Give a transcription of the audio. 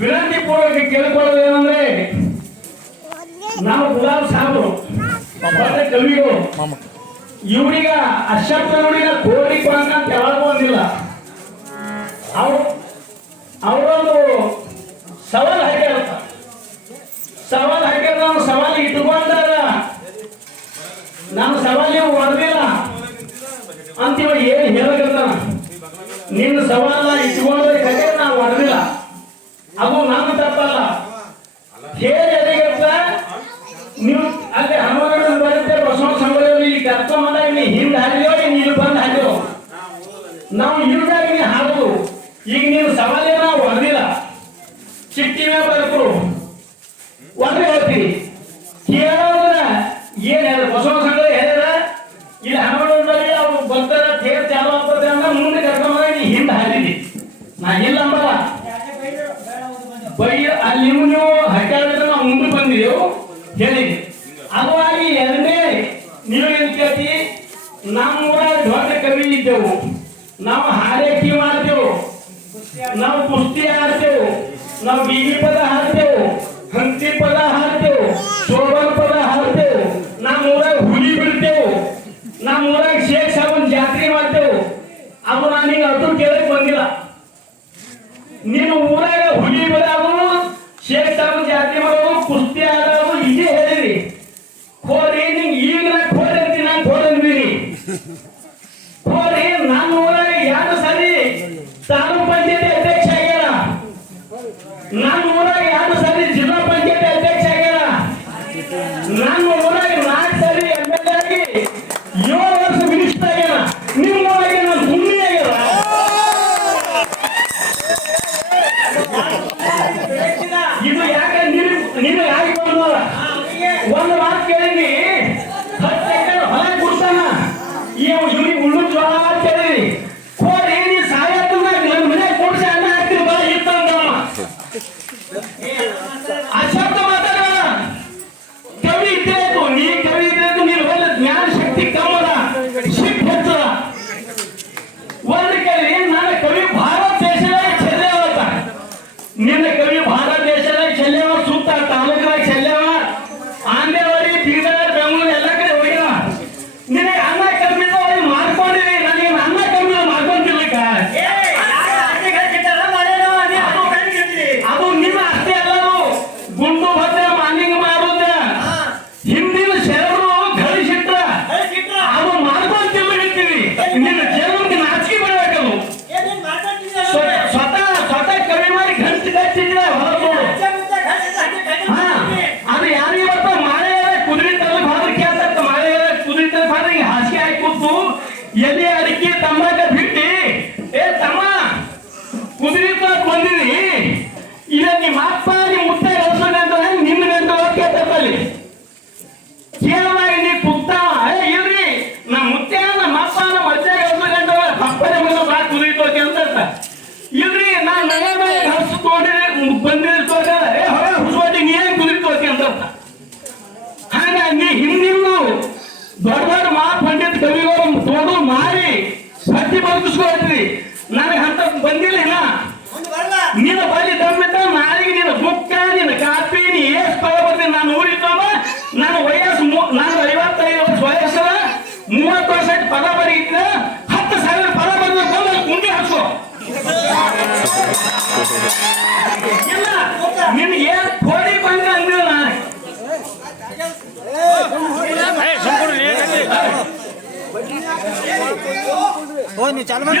ವಿನಂತಿ ಪೂರ್ವಕ ಕೇಳಿಕೊಳ್ಳೋದು ಏನಂದ್ರೆ ನಾವು ಗುಲಾಬ್ ಸಾಹೇಬರು ಕವಿಗಳು, ಇವ್ರಿಗ ಅಶಬ್ದನುಡಿಗ ಕೋಡಿ ಕೊಡಂಗ ಅಂತ ಯಾವಾಗೂ ಅಂದಿಲ್ಲ. ಅವರು, ಅವರೊಂದು ಸವಾಲ್ ಹಾಕ್ಯಾರ ಸವಾಲ್ ಹಾಕ್ಯಾರ, ನಾವು ಸವಾಲ್ ಇಟ್ಕೊಂಡಾರ ನಾನು ಸವಾಲಿಗೆ ಹೊಡೆದಿಲ್ಲ ಅಂತ ಏನು ಏನ್ ಹೇಳಕತ್ತಾನ ನಿನ್ನ ಸವಾಲ ಇಟ್ಕೊಂಡ್ರೆ ಕಟ್ಟಿದ್ರೆ ನಾವು ಹೊಡೆದಿಲ್ಲ ಅದು ನಮ್ಮ ತಪ್ಪಲ್ಲ ಹೇಗೆ ಎದೆಗೆತ್ತ ನೀವು ಅಲ್ಲಿ ಹನುಮಾನ ಬರುತ್ತೆ ಬಸವ ಸಂಗೊಳ್ಳಿ ಈ ಕರ್ಕೊಂಡ್ ಬಂದಾಗ ನೀ ಹಿಂದೆ ಹಾಡಿದೋ ನೀ ಇಲ್ಲಿ ಬಂದು ಹಾಡಿದೋ ನಾವು ಇಲ್ದಾಗ ನೀ ಹಾಡುದು ಈಗ ನೀನು ಸವಾಲೇ ನಾವು ಹೊಡೆದಿಲ್ಲ ಚಿಟ್ಟಿ ಮೇಲೆ ಬರ್ಕರು ಒದ್ರೆ ಹೇಳ್ತೀನಿ ಕೇಳೋದ್ರ ಏನ್ ಹೇಳ ಬಸವ ಸಂಘ ಹೇಳಿದ, ಇಲ್ಲಿ ಹನುಮಾನದಲ್ಲಿ ಅವ್ರು ಬರ್ತಾರ ತೇರ್ ಚಾಲು ಆಗ್ತದೆ ಅಂತ ಮುಂದೆ ಕರ್ಕೊಂಡ್ ನೀ ಹಿಂದೆ ಹಾಡಿದಿ ನಾ ಇಲ್ಲ ಅಂಬಲ್ಲ. ನೀವು ನೀವು ಹಟ್ಟಾಡಿದ್ರೆ ನಾವು ಮುಂದೆ ಬಂದಿದ್ದೆವು. ಹೇಳಿ. ಅದವಾಗಿ ಎರಡನೇ ನೀವು ಏನು ಕೇಳ್ತಿ? ನಮ್ಮ ಊರಾಗ ದೊಡ್ಡ ಕವಿ ಇದ್ದೆವು. ನಾವು ಹಾರೇಕಿ ಮಾಡ್ತೇವು. ನಾವು ಕುಸ್ತಿ ಆಡ್ತೇವು. ನಾವು ಬೀಗಿ ಪದ ಹಾಡ್ತೇವು. ಹಂತಿ ಪದ ಹಾಡ್ತೇವು. ಶೋಭನ್ ಪದ ಹಾಡ್ತೇವು. ನಮ್ಮ ಊರಾಗ ಹುಲಿ ಬಿಡ್ತೇವು ನಮ್ಮ ಊರಾಗ ಶೇಖ್ ಸಾಬನ್ ಜಾತ್ರೆ ಮಾಡ್ತೇವು. ಅದು ನಾನು ಈಗ ಅದು ಕೇಳಕ್ ಬಂದಿಲ್ಲ. ನೀನು ಊರಾಗ ಹುಲಿ ಬರೋದು ಶೇಖ್ ಜಾತಿ ಮಾಡೋದು ಕುಸ್ತಿ ಆಡೋದು ಇದೇ ಹೇಳಿರಿ ಹೋರಿ, ನಿಂಗೆ ಈಗ ನಾ ಖೋರ್ ಅಂತೀನಿ ನಾನು ಖೋರ್ ಅಂದ್ಬಿರಿ ಹೋರಿ ನನ್ನ ಊರಾಗ ಎರಡು ಸರಿ ತಾಲೂಕ್ ಪಂಚಾಯತಿ ಅಧ್ಯಕ್ಷ ಆಗ್ಯಾರ ನನ್ನ ಊರಾಗ ಎರಡು ಸರಿ ಜಿಲ್ಲಾ ಪಂಚಾಯತಿ ಅಧ್ಯಕ್ಷ ಆಗ್ಯಾರ ನನ್ನ ಬಂದಿಲ್ಲ ನಿನ್ನ ಬಳಿ ದಮ್ಮಿದ್ದ ನಾಳೆಗೆ ನಿನ್ನ ಬುಕ್ಕ ನಿನ್ನ ಕಾಪಿ ನೀ ಎಷ್ಟು ತಗೋಬರ್ತೀನಿ ನಾನು ಊರಿಗೆ ತಗೊಂಬ ನನ್ನ ವಯಸ್ಸು ನಾನು ಐವತ್ತೈದು ವರ್ಷ ವಯಸ್ಸದ ಮೂವತ್ತು ವರ್ಷ ಪದ ಬರೀತಿನ ಹತ್ತು ಸಾವಿರ ಪದ ಬರೆದ ಬಂದು ಕುಂಡಿ ಹಾಕ್ಸೋ. ಇಲ್ಲ ನಿನ್ ಏನ್ ಕೋಡಿ ಬಂದ ಅಂದಿಲ್ಲ ನಾನು? ಓ ನೀವು ಚಾಲು ಮಾಡಿ.